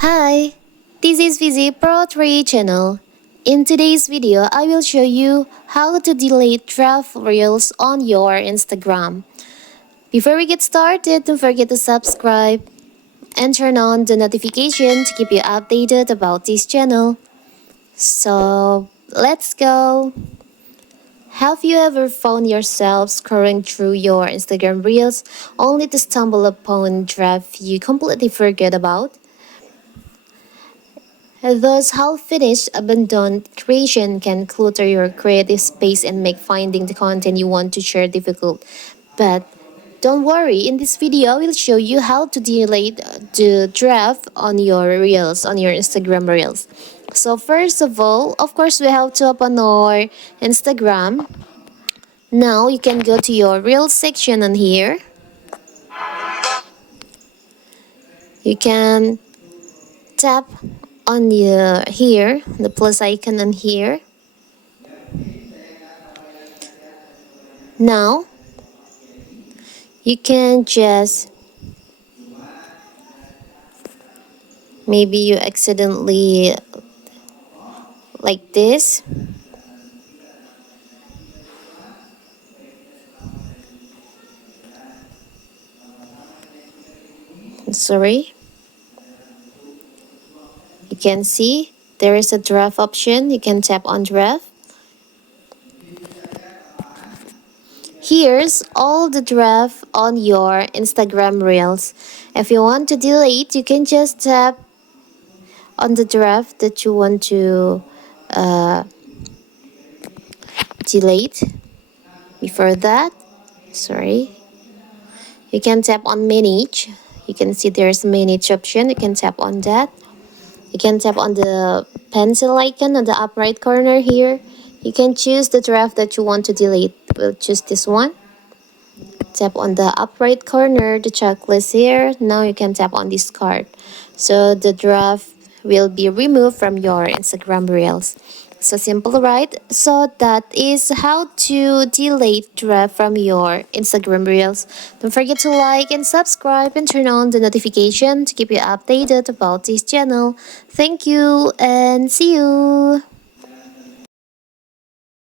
Hi, this is Vizi Pro 3 channel. In today's video, I will show you how to delete draft reels on your Instagram. Before we get started, don't forget to subscribe and turn on the notification to keep you updated about this channel. So, let's go! Have you ever found yourself scrolling through your Instagram reels only to stumble upon draft you completely forget about? Those half-finished, abandoned creation can clutter your creative space and make finding the content you want to share difficult. But don't worry, in this video, I will show you how to delete the draft on your reels, on your Instagram reels. So first of all, of course, we have to open our Instagram. Now you can go to your reels section on here. You can tap on the here, the plus icon on here. Now you can just, maybe you accidentally like this. Sorry. You can see there is a draft option. You can tap on draft. Here's all the draft on your Instagram reels. If you want to delete, you can just tap on the draft that you want to delete. Before that, sorry, you can tap on manage. You can see there's manage option. You can tap on that. You can tap on the pencil icon on the up right corner here. You can choose the draft that you want to delete. We'll choose this one. Tap on the up right corner, the checklist here. Now you can tap on discard. So the draft will be removed from your Instagram reels. So simple, right? So that is how to delete draft from your Instagram reels. Don't forget to like and subscribe and turn on the notification to keep you updated about this channel. Thank you and see you!